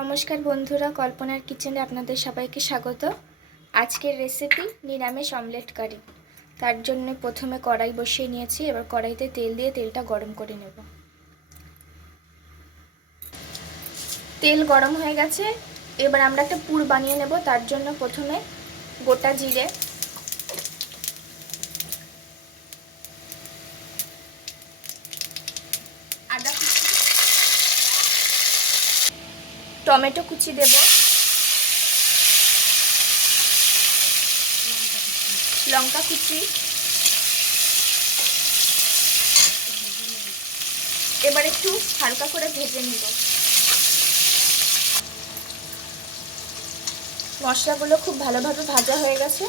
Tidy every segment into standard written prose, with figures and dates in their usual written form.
নমস্কার বন্ধুরা, কল্পনার কিচেনে আপনাদের সবাইকে স্বাগত। আজকের রেসিপি নিরামিষ অমলেট কারি। তার জন্য প্রথমে কড়াই বসিয়ে নিয়েছি। এবার কড়াইতে তেল দিয়ে তেলটা গরম করে নেব। তেল গরম হয়ে গেছে। এবার আমরা একটা পুর বানিয়ে নেব। তার জন্য প্রথমে গোটা জিরে, আদা কুচি, টমেটো কুচি দেব, লঙ্কা কুচি। এবার একটু হালকা করে ভেজে নিব। মশলাগুলো খুব ভালোভাবে ভাজা হয়ে গেছে।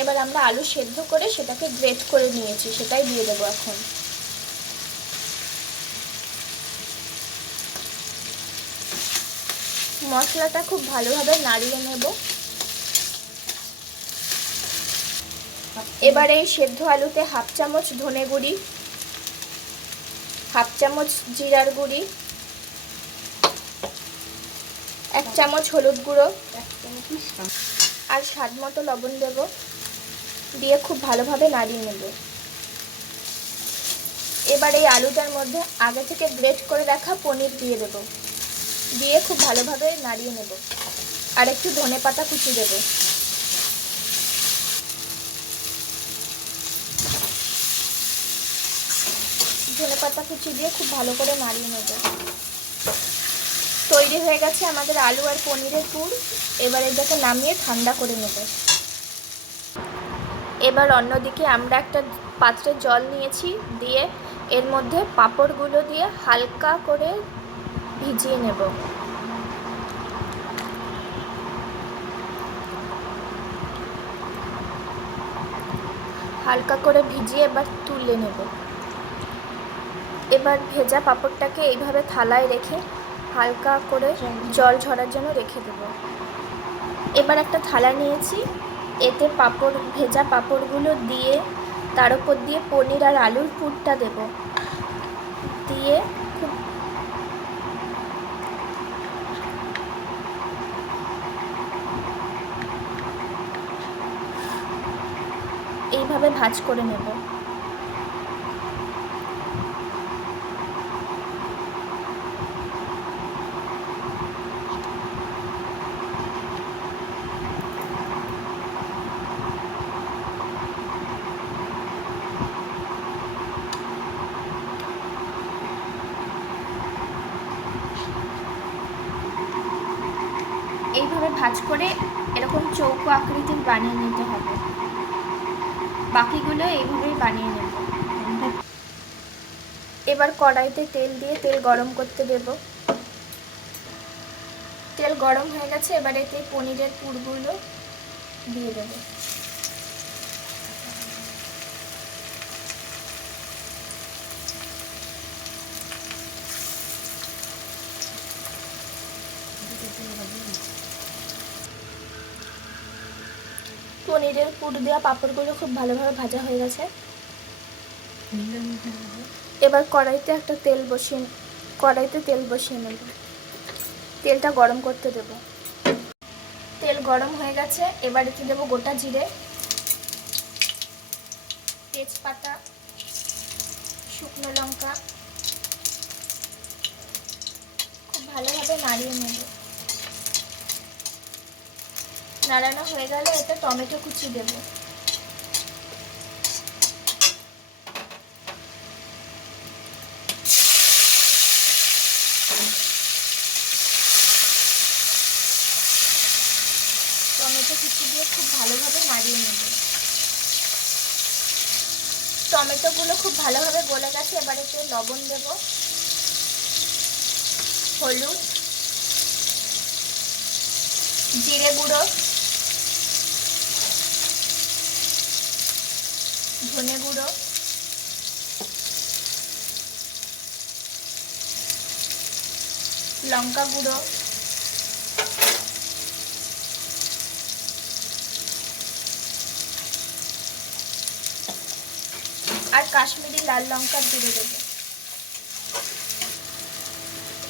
এবার আমরা আলু সেদ্ধ করে সেটাকে গ্রেট করে নিয়েছি, সেটাই দিয়ে দেবো এখন। মশলাটা খুব ভালোভাবে নাড়িয়ে নেব। এবার এই সেদ্ধ আলুতে হাফ চামচ ধনে গুঁড়ি, হাফ চামচ জিরার গুঁড়ি, 1 চামচ হলুদ গুঁড়ো আর স্বাদ মতো লবণ দেব। দিয়ে খুব ভালোভাবে নাড়িয়ে নেব। এবার এই আলুটার মধ্যে আগে থেকে গ্রেট করে রাখা পনির দিয়ে দেব। দিয়ে খুব ভালোভাবে নাড়িয়ে নেব। আর একটু ধনেপাতা কুচি দেব। ধনেপাতা কুচি দিয়ে খুব ভালো করে নাড়িয়ে নেব। তৈরি হয়ে গেছে আমাদের আলু আর পনিরের পুর। এবার এটাকে নামিয়ে ঠান্ডা করে নেব। এবার অন্যদিকে আমরা একটা পাত্রে জল নিয়েছি। দিয়ে এর মধ্যে পাঁপড়গুলো দিয়ে হালকা করে ভিজিয়ে নেব। হালকা করে ভিজিয়ে এবার তুলে নেব। এবার ভেজা পাঁপড়টাকে এইভাবে থালায় রেখে হালকা করে জল ঝরার জন্য রেখে দেব। এবার একটা থালা নিয়েছি। এতে ভেজা পাঁপড়গুলো দিয়ে তার উপর দিয়ে পনির আর আলুর পুরটা দেব। দিয়ে খুব এইভাবে ভাঁজ করে নেব। এইভাবে ভাঁজ করে এরকম চৌকো আকৃতির বানিয়ে নিতে হবে। বাকিগুলো এইভাবেই বানিয়ে নেব। এবার কড়াইতে তেল দিয়ে তেল গরম করতে দেব। তেল গরম হয়ে গেছে। এবার এতে পনিরের পুরগুলো দিয়ে দেব। পনিরের পুর দেওয়া পাঁপড়গুলো খুব ভালোভাবে ভাজা হয়ে গেছে। এবার কড়াইতে তেল বসিয়ে নেব। তেলটা গরম করতে দেব। তেল গরম হয়ে গেছে। এবার এতে দেবো গোটা জিরে, তেজপাতা, শুকনো লঙ্কা। খুব ভালোভাবে নাড়িয়ে নেব। নাড়ানো হয়ে গেলে এতে টমেটো কুচি দেব। টমেটো কুচি দিয়ে খুব ভালোভাবে নাড়িয়ে নেব। টমেটোগুলো খুব ভালোভাবে গলে গেছে। এবার এতে লবণ দেব, হলুদ, জিরে গুঁড়ো, ধনে গুঁড়ো, লঙ্কা গুঁড়ো, আর কাশ্মীরি লাল লঙ্কার গুঁড়ো দেব।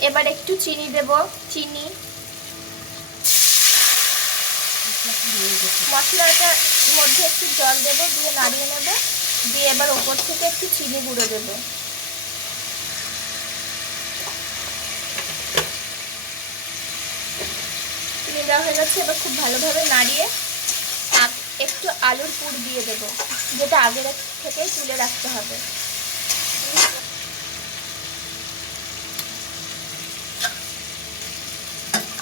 এবার একটু চিনি দেব। চিনি, মশলাটার মধ্যে একটু জল দেবো, দিয়ে নাড়িয়ে নেব, দিয়ে এবার ওপর থেকে একটু চিনি গুঁড়ো দেবো। চিনি দেওয়া হয়ে গেছে, এবার খুব ভালোভাবে নাড়িয়ে একটু আলুর পুর দিয়ে দেবো, যেটা আগে থেকেই তুলে রাখতে হবে।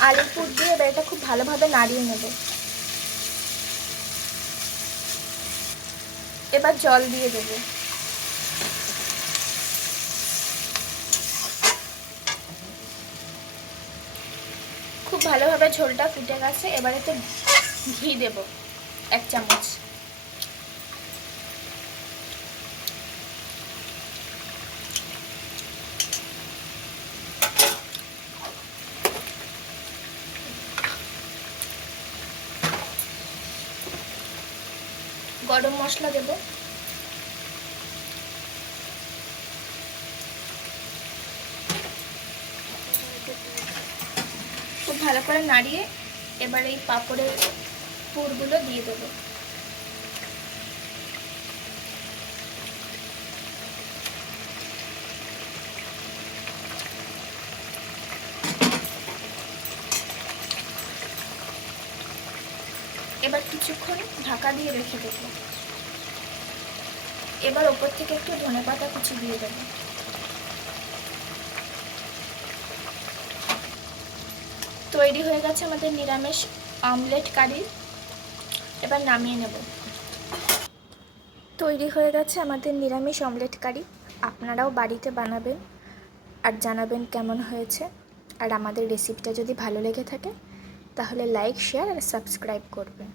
আলুর পুর দিয়ে এবার এটা খুব ভালোভাবে নাড়িয়ে নেব। এবার জল দিয়ে দেবো। খুব ভালোভাবে ঝোলটা ফুটে গেছে, এবার এতে ঘি দেব 1 চামচ। গরম মশলা দেব। খুব ভালো করে নাড়িয়ে এবার এই পাঁপড়ের পুরগুলো দিয়ে দেবো। এবার কিছুক্ষণ ঢাকা দিয়ে রেখে দেবো। এবার ওপর থেকে একটু ধনেপাতা কুচি দিয়ে দেবো। তৈরি হয়ে গেছে আমাদের নিরামিষ অমলেট কারি। এবার নামিয়ে নেব। তৈরি হয়ে গেছে আমাদের নিরামিষ অমলেট কারি। আপনারাও বাড়িতে বানাবেন আর জানাবেন কেমন হয়েছে। আর আমাদের রেসিপিটা যদি ভালো লেগে থাকে তাহলে লাইক, শেয়ার আর সাবস্ক্রাইব করবেন।